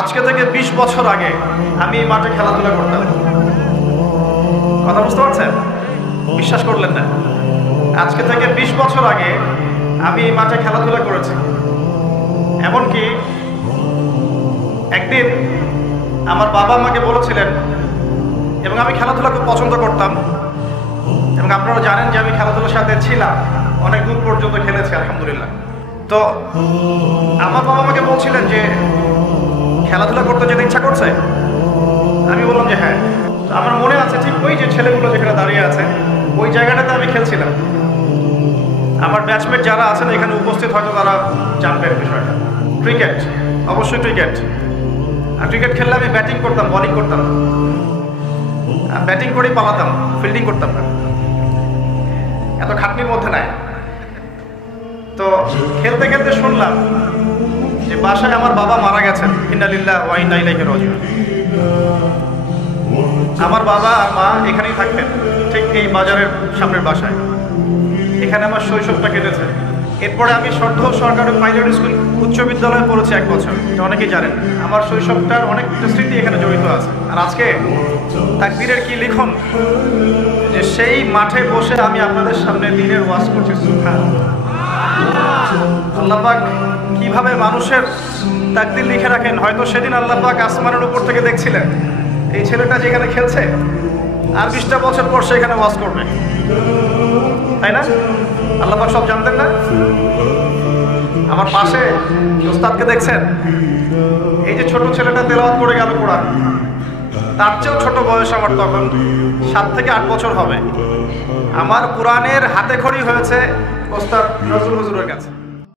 আজকে থেকে 20 বছর আগে আমি এই মাঠে খেলাধুলা করতাম। কথা বুঝতে পারছেন? বিশ্বাস করলেন না? আজকে থেকে 20 বছর আগে আমি এই মাঠে খেলাধুলা করেছি। এমনকি একদিন আমার বাবা আমাকে বলেছিলেন, এবং আমি খেলাধুলা খুব পছন্দ করতাম, এবং আপনারা জানেন যে আমি খেলাধুলার সাথে ছিলাম, অনেক দূর পর্যন্ত খেলেছি আলহামদুলিল্লাহ। তো আমার বাবা আমাকে বলছিলেন যে খেলাধুলা করতে যেতে ইচ্ছা করছে। আমি বললাম যে হ্যাঁ। আমার মনে আছে ঠিক ওই যে ছেলেগুলো যেখানে দাঁড়িয়ে আছে ওই জায়গাটাতে আমি খেলছিলাম। আমার ব্যাচমেট যারা আছেন এখানে উপস্থিত হয়তো তারা জানবেন বিষয়টা। ক্রিকেট, অবশ্যই ক্রিকেট। আর ক্রিকেট খেললে আমি ব্যাটিং করতাম, বলিং করতাম। ব্যাটিং করেই পালাতাম, ফিল্ডিং করতাম না, এত খাটনির মধ্যে নাই। তো খেলতে খেলতে শুনলাম যে বাসায় আমার বাবা মারা গেছেন, ইন্না লিল্লাহি ওয়া ইন্না ইলাইহি রাজিউন। আমার বাবা আর মা এখানেই থাকতেন, ঠিক এই বাজারের সামনের বাসায়। এখানে আমার শৈশবটা কেটেছে। এরপরে আমি সরকারি পাইলট স্কুল উচ্চ বিদ্যালয়ে পড়েছি 1 বছর। এটা অনেকেই জানেন। আমার শৈশবটার অনেক স্মৃতি এখানে জড়িত আছে। আর আজকে তাকবীরের কি লিখন যে সেই মাঠে বসে আমি আপনাদের সামনে দ্বীনের ওয়াজ করছি। সুবহানাল্লাহ। আল্লাহ পাক কিভাবে মানুষের তাকদীর লিখে রাখেন। হয়তো সেদিন আল্লাহ পাক আসমানের উপর থেকে দেখছিলেন এই ছেলেটা যেখানে খেলছে আর 20টা বছর পর সেখানে ওয়াজ করবে, তাই না? আল্লাহ পাক সব জানতেন না? আমার পাশে ওস্তাদকে দেখছেন, এই যে ছোট ছেলেটা তেলাওয়াত করে গেল কোরআন, তার চেয়েও ছোট বয়স আমার, তখন 7 থেকে 8 বছর হবে। আমার কোরআনের হাতে খড়ি হয়েছে ওস্তাদ নজরুল হুজুরের কাছে।